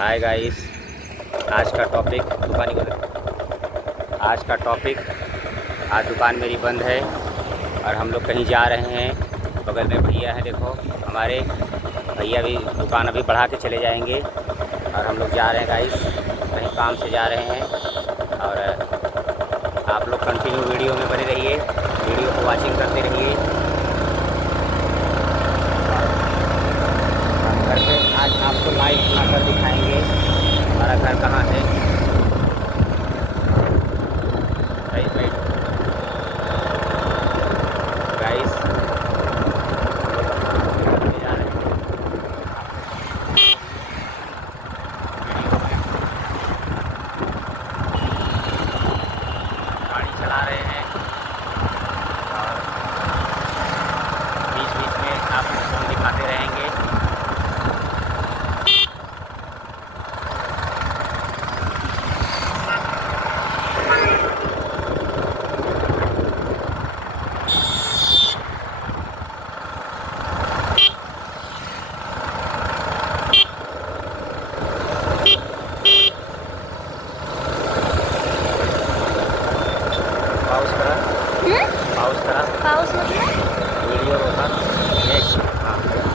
Hi guys. आज का topic दुकान ही बंद। आज का टॉपिक, आज दुकान मेरी बंद है और हम लोग कहीं जा रहे हैं। बगल में भैया हैं, देखो हमारे भैया भी दुकान अभी बढ़ा के चले जाएंगे और हम लोग जा रहे हैं गाइस, कहीं काम से जा रहे हैं। और आप लोग कंटिन्यू वीडियो में बने रहिए, वीडियो को वॉचिंग करते रहिए। घर पे आज आपको लाइव अपना घर दिखाएंगे, हमारा घर कहाँ है। राइट राइट गाइस, जा रहे हैं, गाड़ी चला रहे हैं और बीच बीच में आपको फ़ोन दिखाते रहेंगे। पाऊस करा, पाऊस करा, पाऊस मतलब वीडियो रोका, नेक्स्ट।